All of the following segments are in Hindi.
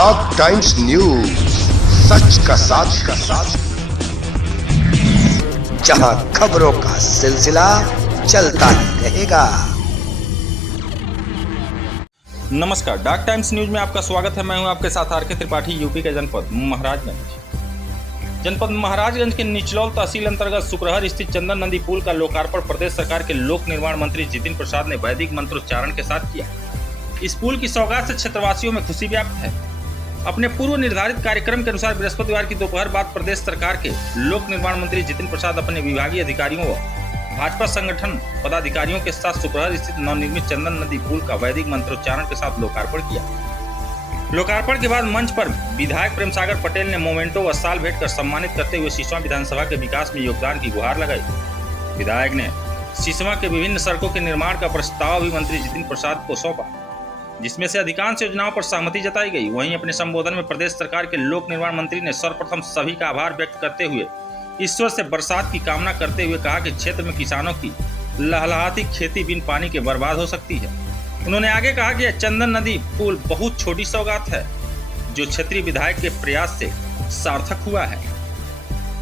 डॉग टाइम्स न्यूज, सच का साथ, जहां खबरों का सिलसिला चलता ही रहेगा। नमस्कार, डॉग टाइम्स न्यूज में आपका स्वागत है। मैं हूं आपके साथ आर के त्रिपाठी। यूपी के जनपद महाराजगंज के निचलौल तहसील अंतर्गत सुकरहर स्थित चंदन नदी पुल का लोकार्पण प्रदेश सरकार के लोक निर्माण मंत्री जितिन प्रसाद ने वैदिक मंत्रोच्चारण के साथ किया। इस पुल की सौगात से क्षेत्रवासियों में खुशी व्याप्त है। अपने पूर्व निर्धारित कार्यक्रम के अनुसार बृहस्पतिवार की दोपहर बाद प्रदेश सरकार के लोक निर्माण मंत्री जितिन प्रसाद अपने विभागीय अधिकारियों व भाजपा संगठन पदाधिकारियों के साथ सुकरहर स्थित नवनिर्मित चंदन नदी पुल का वैदिक मंत्रोच्चारण के साथ लोकार्पण किया। लोकार्पण के बाद मंच पर विधायक प्रेम सागर पटेल ने मोमेंटो व साल भेंट कर सम्मानित करते हुए सिसवा विधानसभा के विकास में योगदान की गुहार लगाई। विधायक ने सिसवा के विभिन्न सड़कों के निर्माण का प्रस्ताव भी मंत्री जितिन प्रसाद को सौंपा, जिसमें से अधिकांश योजनाओं पर सहमति जताई गई। वहीं अपने संबोधन में प्रदेश सरकार के लोक निर्माण मंत्री ने सर्वप्रथम सभी का आभार व्यक्त करते हुए ईश्वर से बरसात की कामना करते हुए कहा कि क्षेत्र में किसानों की लहलहाती खेती बिन पानी के बर्बाद हो सकती है। उन्होंने आगे कहा कि चंदन नदी पुल बहुत छोटी सौगात है जो क्षेत्रीय विधायक के प्रयास से सार्थक हुआ है।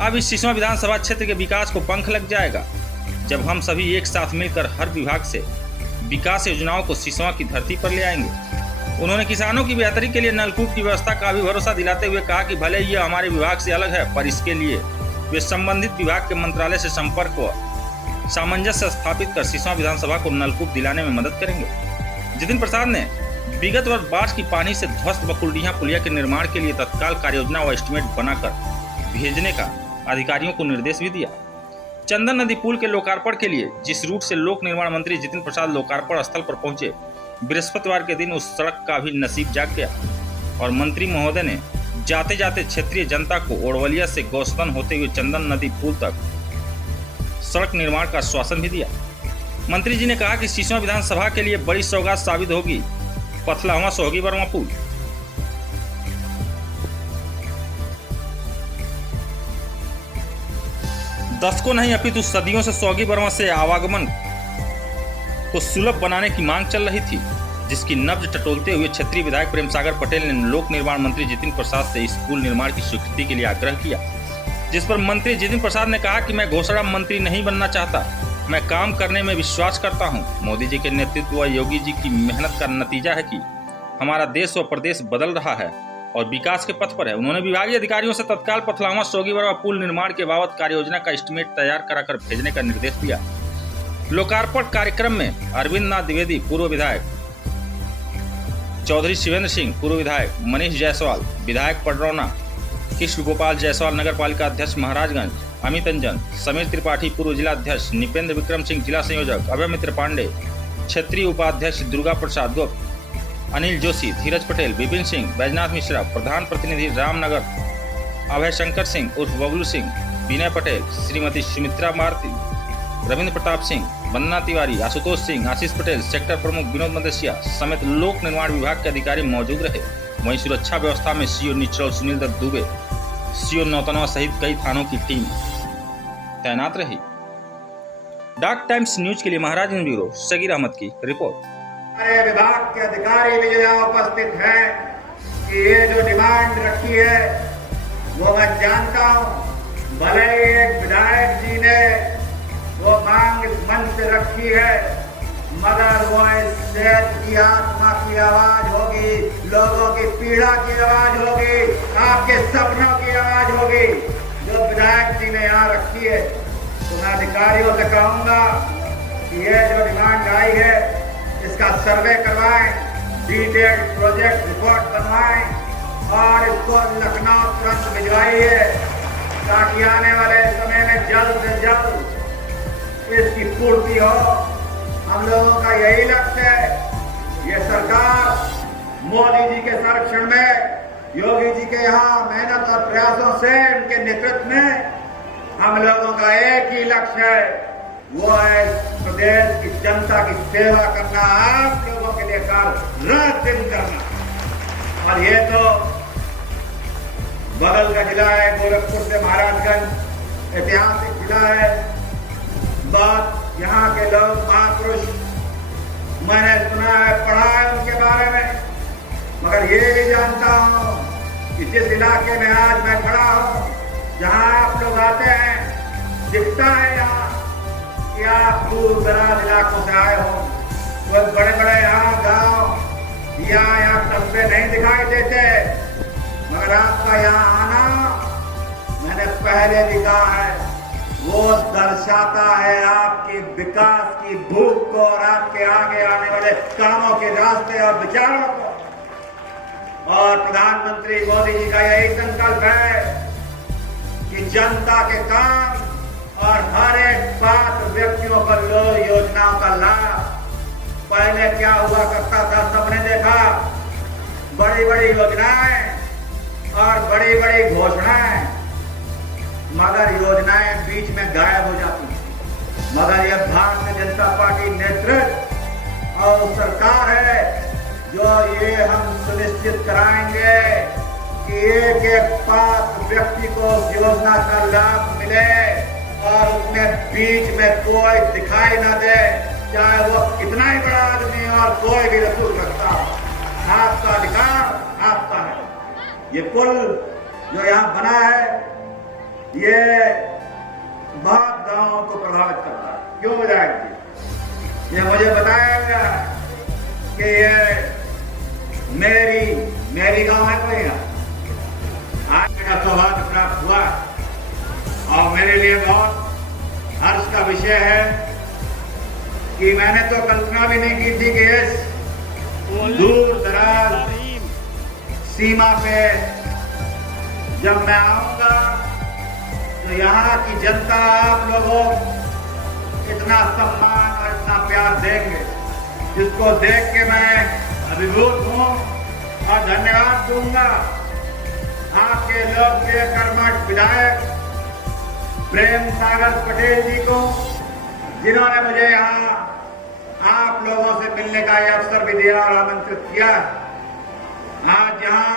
अब इस सिसवा विधानसभा क्षेत्र के विकास को पंख लग जाएगा जब हम सभी एक साथ मिलकर हर विभाग से विकास योजनाओं को सिसवा की धरती पर ले आएंगे। उन्होंने किसानों की बेहतरी के लिए नलकूप की व्यवस्था का भी भरोसा दिलाते हुए कहा कि भले ये हमारे विभाग से अलग है, पर इसके लिए वे संबंधित विभाग के मंत्रालय से संपर्क व सामंजस्य स्थापित कर सिसवा विधानसभा को नलकूप दिलाने में मदद करेंगे। जितिन प्रसाद ने विगत वर्ष बाढ़ की पानी से ध्वस्त बकुलडीहा पुलिया के निर्माण के लिए तत्काल कार्ययोजना व एस्टीमेट बनाकर भेजने का अधिकारियों को निर्देश भी दिया। चंदन नदी पुल के लोकार्पण के लिए जिस रूट से लोक निर्माण मंत्री जितिन प्रसाद लोकार्पण स्थल पर पहुंचे, बृहस्पतिवार के दिन उस सड़क का भी नसीब जाग गया और मंत्री महोदय ने जाते जाते क्षेत्रीय जनता को ओड़वलिया से गौसदन होते हुए चंदन नदी पुल तक सड़क निर्माण का आश्वासन भी दिया। मंत्री जी ने कहा कि सिसवा विधानसभा के लिए बड़ी सौगात साबित होगी पथलावा सोहगी वर्मा पुल। दशकों नहीं अपितु सदियों से सोहगी वर्मा से आवागमन को सुलभ बनाने की मांग चल रही थी, जिसकी नब्ज टटोलते हुए क्षेत्रीय विधायक प्रेम सागर पटेल ने लोक निर्माण मंत्री जितिन प्रसाद से इस पुल निर्माण की स्वीकृति के लिए आग्रह किया, जिस पर मंत्री जितिन प्रसाद ने कहा कि मैं घोषणा मंत्री नहीं बनना चाहता, मैं काम करने में विश्वास करता हूं। मोदी जी के नेतृत्व व योगी जी की मेहनत का नतीजा है कि हमारा देश व प्रदेश बदल रहा है और विकास के पथ पर है। उन्होंने विभागीय अधिकारियों से तत्काल पथलावा सोगी वर्मा पुल निर्माण के बाबत कार्ययोजना का एस्टीमेट तैयार कराकर भेजने का निर्देश दिया। लोकार्पण कार्यक्रम में अरविंद नाथ द्विवेदी पूर्व विधायक, चौधरी शिवेंद्र सिंह पूर्व विधायक, मनीष जायसवाल विधायक पडरौना, कृष्ण गोपाल जायसवाल नगर पालिका अध्यक्ष महाराजगंज, अमित अंजन, समीर त्रिपाठी पूर्व जिला अध्यक्ष, निपेंद्र विक्रम सिंह जिला संयोजक, अभय मित्र पांडे क्षेत्रीय उपाध्यक्ष, दुर्गा प्रसाद गुप्त, अनिल जोशी, धीरज पटेल, विपिन सिंह, बैजनाथ मिश्रा, प्रधान प्रतिनिधि रामनगर, अभय शंकर सिंह उर्फ बबलू सिंह, विनय पटेल, श्रीमती सुमित्रा मारती, रविंद्र प्रताप सिंह, वंदना तिवारी, आशुतोष सिंह, आशीष पटेल, सेक्टर प्रमुख विनोद मदेशिया समेत लोक निर्माण विभाग के अधिकारी मौजूद रहे। वहीं सुरक्षा व्यवस्था में सीओ निचलौल सुनील दत्त दुबे, सीओ नौतनवा सहित कई थानों की टीम तैनात रही। डॉग टाइम्स न्यूज के लिए महाराजगंज ब्यूरो सगीर अहमद की रिपोर्ट। हमारे विभाग के अधिकारी भी यहाँ उपस्थित हैं कि ये जो डिमांड रखी है वो मैं जानता हूँ। भले ही एक विधायक जी ने वो मांग इस मन से रखी है, मगर वो इस सेठ की आत्मा की आवाज होगी, लोगों की पीड़ा की आवाज होगी, आपके सपनों की आवाज होगी जो विधायक जी ने यहाँ रखी है। तो मैं अधिकारियों से कहूँगा कि ये जो डिमांड आई है इसका सर्वे करवाएं, डिटेल्ड प्रोजेक्ट रिपोर्ट बनवाएं और इसको लखनऊ तुरंत भिजवाइए ताकि आने वाले समय में जल्द से जल्द इसकी पूर्ति हो। हम लोगों का यही लक्ष्य है। ये सरकार मोदी जी के संरक्षण में, योगी जी के यहाँ मेहनत और प्रयासों से, उनके नेतृत्व में हम लोगों का एक ही लक्ष्य है, वो है प्रदेश की जनता की सेवा करना, आप लोगों के लिए कार्य रात दिन करना। और ये तो बगल का जिला है गोरखपुर से महाराजगंज, ऐतिहासिक जिला है। बात यहाँ के लोग महापुरुष मैंने सुना है, पढ़ा है उनके बारे में, मगर ये भी जानता हूं कि जिस इलाके में आज मैं खड़ा हूं, जहां आप लोग आते हैं, दिखता है यहाँ कि आप दूर दराज इलाकों से आए हो। वो बड़े बड़े यहाँ गांव या यहाँ कस्बे नहीं दिखाई देते, मगर आपका यहाँ आना, मैंने पहले भी कहा है, वो दर्शाता है आपकी विकास की भूख को और आपके आगे आने वाले कामों के रास्ते और विचारों को। और प्रधानमंत्री मोदी जी का यही संकल्प है कि जनता के काम और हर एक पात्र व्यक्तियों को लो योजनाओं का लाभ। पहले क्या हुआ करता था, सबने देखा, बड़ी बड़ी योजनाएं और बड़ी बड़ी घोषणाएं, मगर योजनाएं बीच में गायब हो जाती थी। मगर यह भारतीय जनता पार्टी नेतृत्व और सरकार है जो ये हम सुनिश्चित कराएंगे कि एक एक पात्र व्यक्ति को योजना का लाभ मिले और उसमें बीच में कोई दिखाई न दे, चाहे वो कितना ही बड़ा आदमी और कोई भी रसूल रखता हो। आपका अधिकार आपका है। ये पुल जो यहाँ बना है, ये बहुत गांवों को प्रभावित करता है। क्यों विधायक जी? ये मुझे बताया गया है कि ये मेरी गांव है कोई यहाँ, आज मेरा सौभाग्य प्राप्त हुआ और मेरे लिए बहुत हर्ष का विषय है कि मैंने तो कल्पना भी नहीं की थी कि इस दूर दराज सीमा पे जब मैं आऊंगा तो यहाँ की जनता आप लोगों इतना सम्मान और इतना प्यार देंगे, जिसको देख के मैं अभिभूत हूँ और धन्यवाद दूंगा आपके लोकप्रिय कर्मठ विधायक प्रेम सागर पटेल जी को, जिन्होंने मुझे यहाँ आप लोगों से मिलने का यह अवसर भी दिया और आमंत्रित किया। आज यहाँ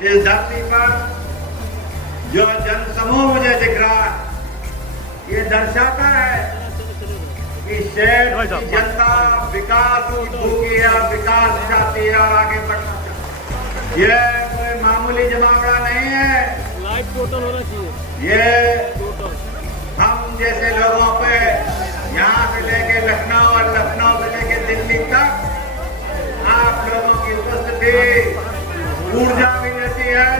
इस धरती पर जो जनसमूह मुझे दिख रहा है, ये दर्शाता है कि शहर की जनता विकास की भूखी है, विकास चाहती है और आगे बढ़ना चाहती है। ये कोई मामूली जमावड़ा नहीं है, लाइव टोटल होना चाहिए। ये हम जैसे लोगों पे यहाँ से लेके लखनऊ और लखनऊ से लेके दिल्ली तक आप लोगों की उपस्थिति ऊर्जा भी देती है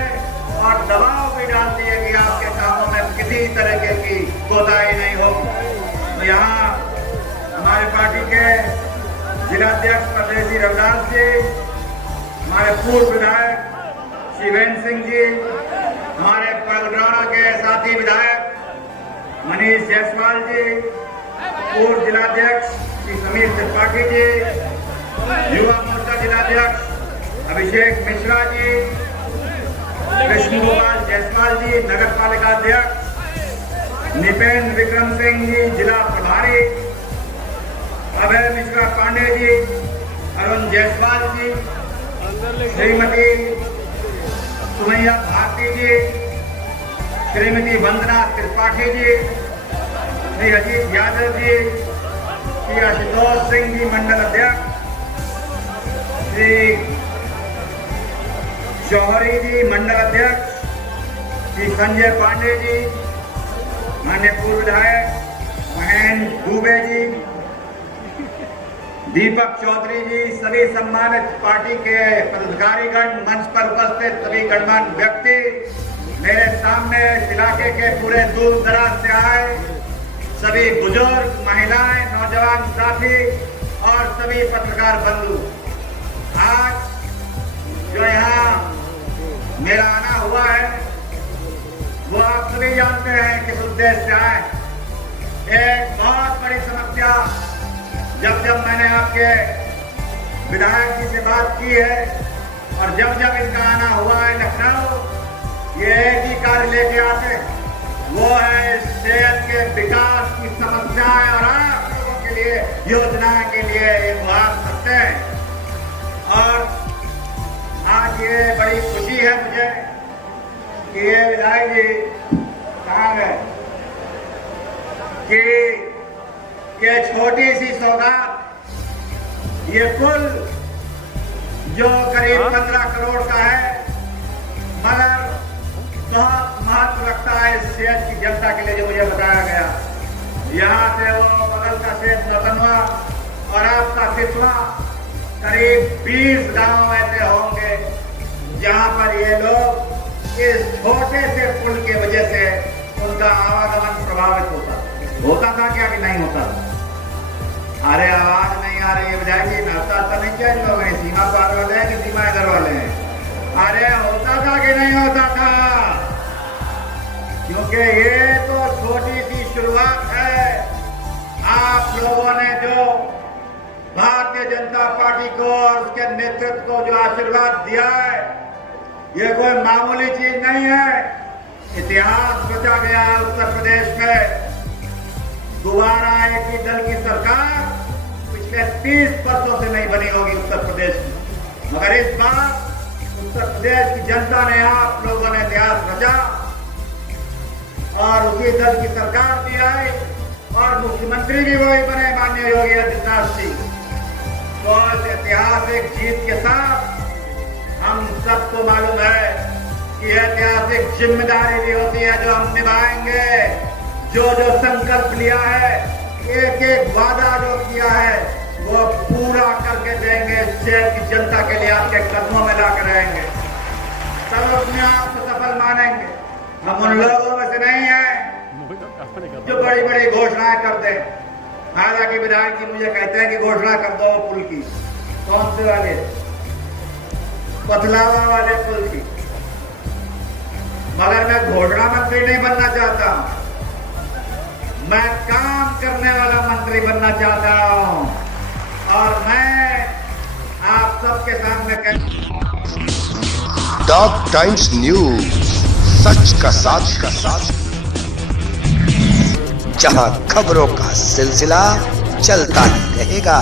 और दबाव भी डालती है कि आपके कामों में किसी तरह की कोताही नहीं होगी। तो यहाँ हमारे पार्टी के जिलाध्यक्ष परदेसी रविदास जी, हमारे पूर्व विधायक शिवेंद्र सिंह जी, हमारे पलगराना के साथी विधायक मनीष जायसवाल जी, पूर्व जिलाध्यक्ष श्री समीर त्रिपाठी जी, युवा मोर्चा जिलाध्यक्ष अभिषेक मिश्रा जी, कृष्ण गोपाल जायसवाल जी, नगर पालिका अध्यक्ष निपेंद्र विक्रम सिंह जी, जिला प्रभारी अभय मिश्रा पांडे जी, अरुण जायसवाल जी, श्रीमती सुमैया भारती जी, श्रीमती वंदना त्रिपाठी जी, श्री अजीत यादव जी, श्री आशुतोष सिंह जी मंडल अध्यक्ष, श्री जौहरी जी मंडल अध्यक्ष, श्री संजय पांडे जी, माननीय पूर्व विधायक महेंद्र दुबे जी, दीपक चौधरी जी, सभी सम्मानित पार्टी के पदाधिकारीगण, मंच पर उपस्थित सभी गणमान्य व्यक्ति, मेरे सामने इस इलाके के पूरे दूर दराज से आए सभी बुजुर्ग, महिलाएं, नौजवान साथी और सभी पत्रकार बंधु, आज जो यहाँ मेरा आना हुआ है वो आप सभी जानते हैं किस उद्देश्य से आए। एक बहुत बड़ी समस्या जब मैंने आपके विधायक जी से बात की है और जब इनका आना हुआ है लखनऊ, ये एक ही कार्य लेके आते, वो है शहर के विकास की समस्याएं और आप लोगों के लिए योजनाएं के लिए ये बात करते हैं। और आज ये बड़ी खुशी है मुझे कि ये विधायक जी कहाँ गए कि ये छोटी सी सौगात, ये पुल जो करीब 15 करोड़ का है, मगर बहुत महत्व रखता है इस शहर की जनता के लिए, जो मुझे बताया गया। यहाँ से वो बगल का शहर नतनवा और आपका सिसवा, करीब 20 गांव ऐसे होंगे जहाँ पर ये लोग इस छोटे से पुल की वजह से उनका आवागमन प्रभावित होता था क्या कि नहीं होता? अरे आवाज नहीं आ रही है विधायक जी, नाश्ता तो नहीं किया लोग, सीमा पार वाले हैं कि सीमा इधर वाले हैं? अरे होता था कि नहीं होता था? क्योंकि ये तो छोटी सी शुरुआत है। आप लोगों ने जो भारतीय जनता पार्टी को और उसके नेतृत्व को जो आशीर्वाद दिया है, ये कोई मामूली चीज नहीं है। इतिहास बचा गया उत्तर प्रदेश में। दोबारा एक ही दल की सरकार पिछले 30 वर्षों से नहीं बनी होगी उत्तर प्रदेश में, मगर इस बार उत्तर प्रदेश की जनता ने, आप लोगों ने इतिहास रचा और उसी दल की सरकार भी आई और मुख्यमंत्री भी वही बने, माननीय योगी आदित्यनाथ जी। तो इस ऐतिहासिक जीत के साथ हम सबको मालूम है कि ऐतिहासिक जिम्मेदारी भी होती है जो हम निभाएंगे। जो संकल्प लिया है, एक एक वादा जो किया है, वो पूरा करके देंगे। शहर की जनता के लिए आपके कदमों में लाकर रहेंगे, सब अपने आप को सफल मानेंगे। हम उन लोगों में से नहीं हैं जो बड़ी बड़ी घोषणाएं करते हैं। हालांकि विधायक जी मुझे कहते हैं कि घोषणा कर दो पुल की। कौन से वाले? पथलावा वाले पुल की। मगर मैं घोषणा मंत्री नहीं बनना चाहता हूं, मैं काम करने वाला मंत्री बनना चाहता हूं। और मैं आप सबके सामने टॉप टाइम्स न्यूज, सच का साथ, जहां खबरों का सिलसिला चलता ही रहेगा।